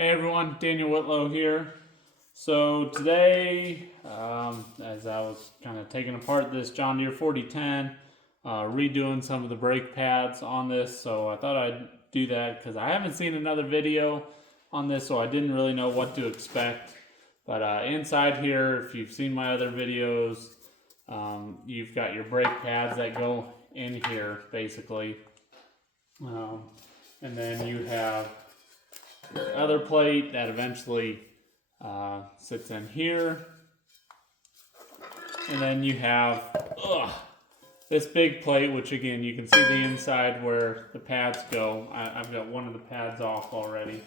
Hey everyone, Daniel Whitlow here. So today, as I was kind of taking apart this John Deere 4010, redoing some of the brake pads on this, so I thought I'd do that because I haven't seen another video on this, so I didn't really know what to expect. But inside here, if you've seen my other videos, you've got your brake pads that go in here, basically. And then you have your other plate that eventually sits in here. And then you have this big plate, which again, you can see the inside where the pads go. I've got one of the pads off already.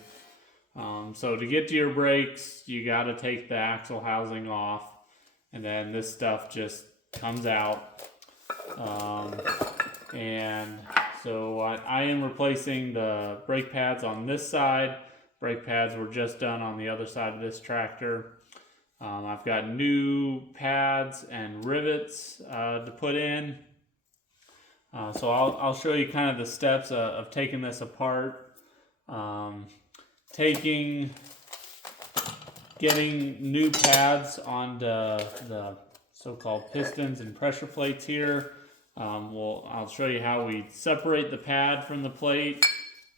So to get to your brakes, you got to take the axle housing off. And then this stuff just comes out. And so I am replacing the brake pads on this side. Brake pads were just done on the other side of this tractor. I've got new pads and rivets to put in. So I'll show you kind of the steps of taking this apart. Getting new pads onto the so-called pistons and pressure plates here. I'll show you how we separate the pad from the plate,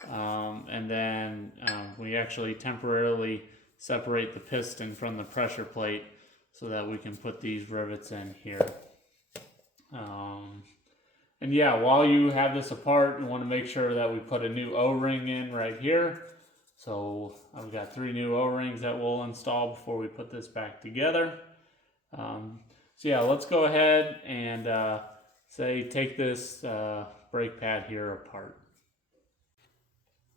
and then we actually temporarily separate the piston from the pressure plate so that we can put these rivets in here. And yeah, while you have this apart, you want to make sure that we put a new O-ring in right here. So I've got 3 new O-rings that we'll install before we put this back together. So yeah, let's go ahead and take this brake pad here apart.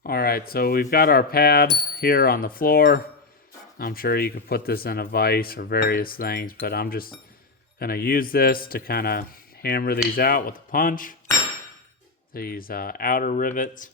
Alright, so we've got our pad here on the floor. I'm sure you could put this in a vise or various things, but I'm just going to use this to kind of hammer these out with a punch. These outer rivets.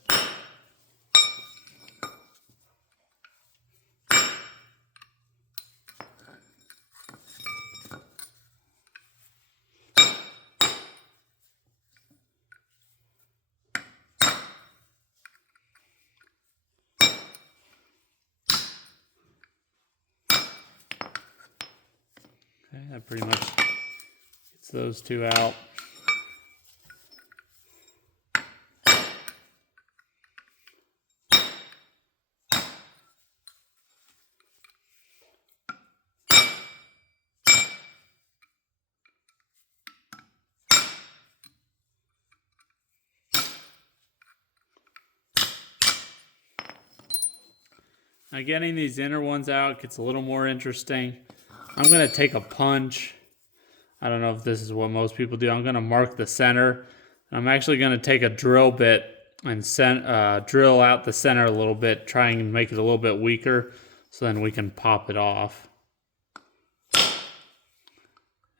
Okay, that pretty much gets those 2 out. Now getting these inner ones out gets a little more interesting. I'm going to take a punch. I don't know if this is what most people do. I'm going to mark the center. I'm actually going to take a drill bit and drill out the center a little bit, trying to make it a little bit weaker, so then we can pop it off.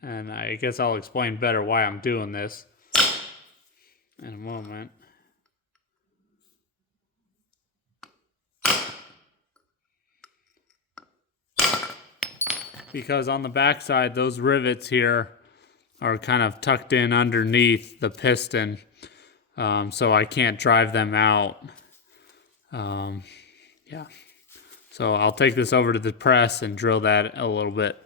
And I guess I'll explain better why I'm doing this in a moment. Because on the back side, those rivets here are kind of tucked in underneath the piston, so I can't drive them out. Yeah. So I'll take this over to the press and drill that a little bit.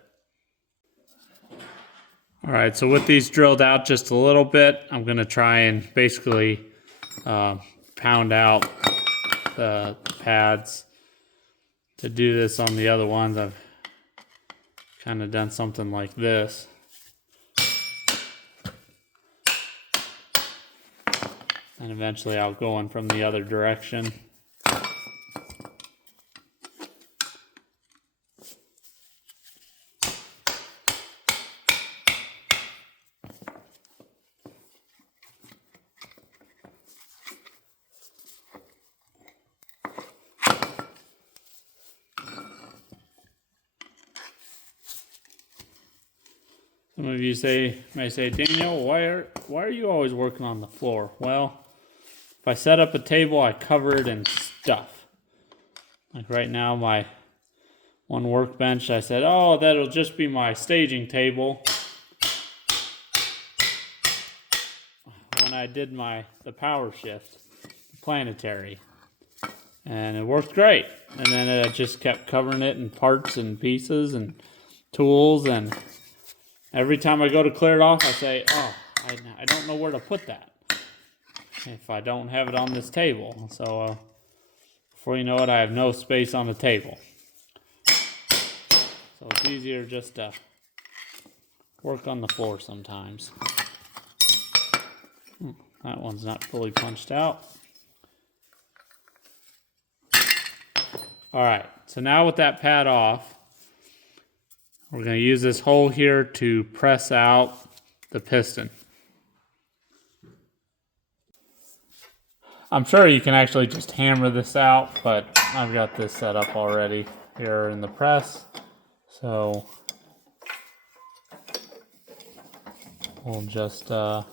All right, so with these drilled out just a little bit, I'm going to try and basically pound out the pads. To do this on the other ones, I've kind of done something like this. And eventually I'll go in from the other direction. Some of you may say, Daniel, why are you always working on the floor? Well, if I set up a table, I cover it in stuff. Like right now, my one workbench, I said, oh, that'll just be my staging table. When I did the power shift, planetary. and it worked great. And then I just kept covering it in parts and pieces and tools, and every time I go to clear it off, I say, oh, I don't know where to put that if I don't have it on this table. So before you know it, I have no space on the table. So it's easier just to work on the floor sometimes. That one's not fully punched out. Alright, so now with that pad off, we're going to use this hole here to press out the piston. I'm sure you can actually just hammer this out, but I've got this set up already here in the press. So we'll just do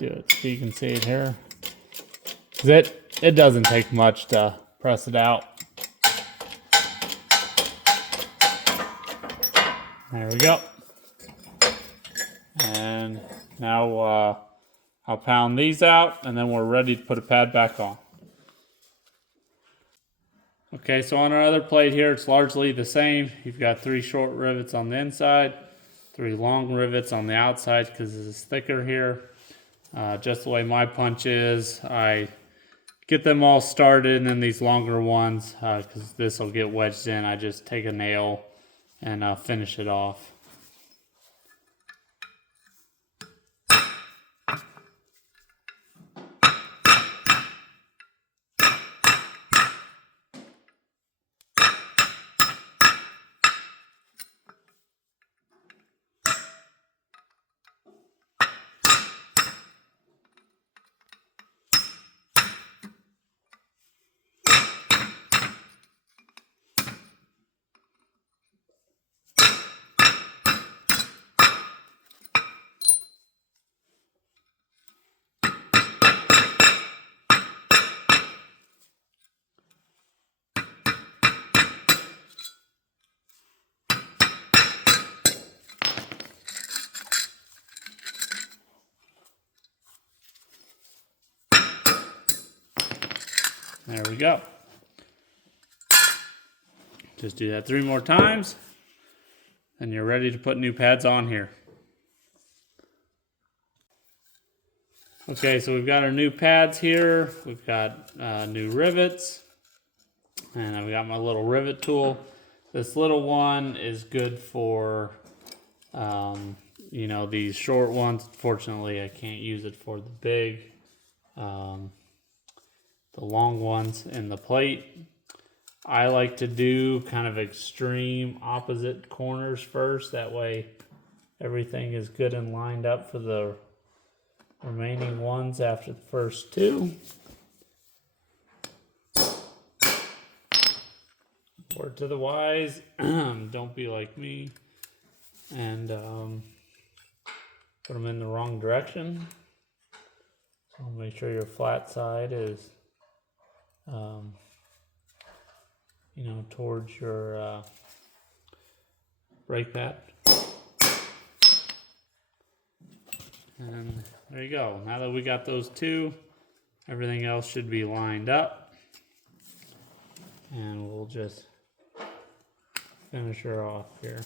it so you can see it here. 'Cause it doesn't take much to press it out. There we go. And now I'll pound these out, and then we're ready to put a pad back on. Okay, so on our other plate here, it's largely the same. You've got 3 short rivets on the inside, 3 long rivets on the outside because this is thicker here. Just the way my punch is, I get them all started, and then these longer ones, because this will get wedged in, I just take a nail and finish it off. There we go. Just do that 3 more times, and you're ready to put new pads on here. Okay, so we've got our new pads here. We've got new rivets, and I've got my little rivet tool. This little one is good for, you know, these short ones. Fortunately, I can't use it for the big. The long ones in the plate. I like to do kind of extreme opposite corners first. That way everything is good and lined up for the remaining ones after the first 2. Word to the wise, don't be like me and put them in the wrong direction. So make sure your flat side is you know, towards your brake pad. And there you go. Now that we got those 2, everything else should be lined up. And we'll just finish her off here.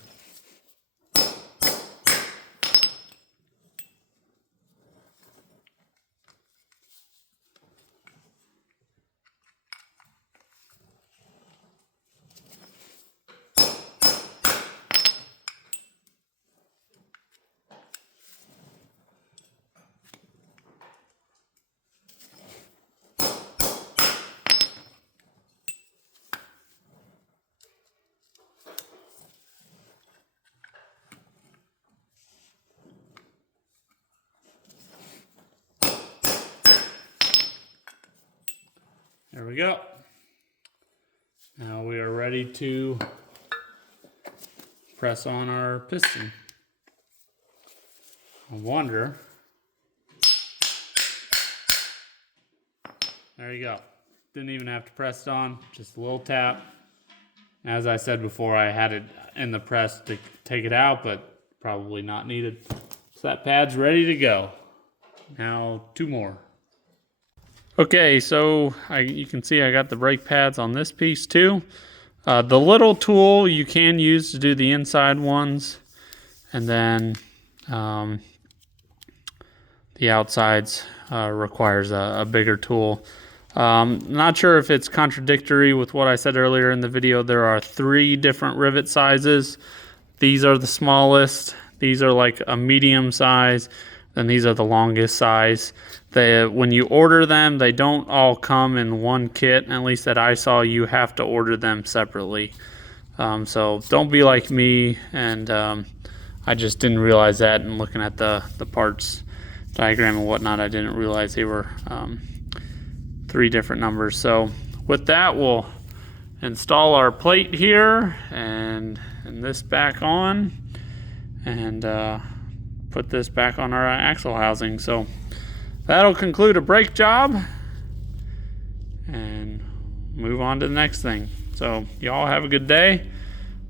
There we go. Now we are ready to press on our piston. I wonder. There you go. Didn't even have to press it on, just a little tap. As I said before, I had it in the press to take it out, but probably not needed. So that pad's ready to go. Now 2 more. Okay, so you can see I got the brake pads on this piece too. The little tool you can use to do the inside ones, and then the outsides requires a bigger tool. Not sure if it's contradictory with what I said earlier in the video. There are 3 different rivet sizes. These are the smallest. These are like a medium size. Then these are the longest size. When you order them, they don't all come in one kit. At least that I saw, you have to order them separately. So don't be like me, and I just didn't realize that. And looking at the parts diagram and whatnot, I didn't realize they were 3 different numbers. So with that, we'll install our plate here and this back on, and put this back on our axle housing. So that'll conclude a brake job, and move on to the next thing. So y'all have a good day.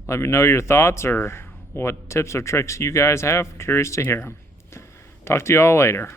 Let me know your thoughts or what tips or tricks you guys have. Curious to hear them. Talk to you all later.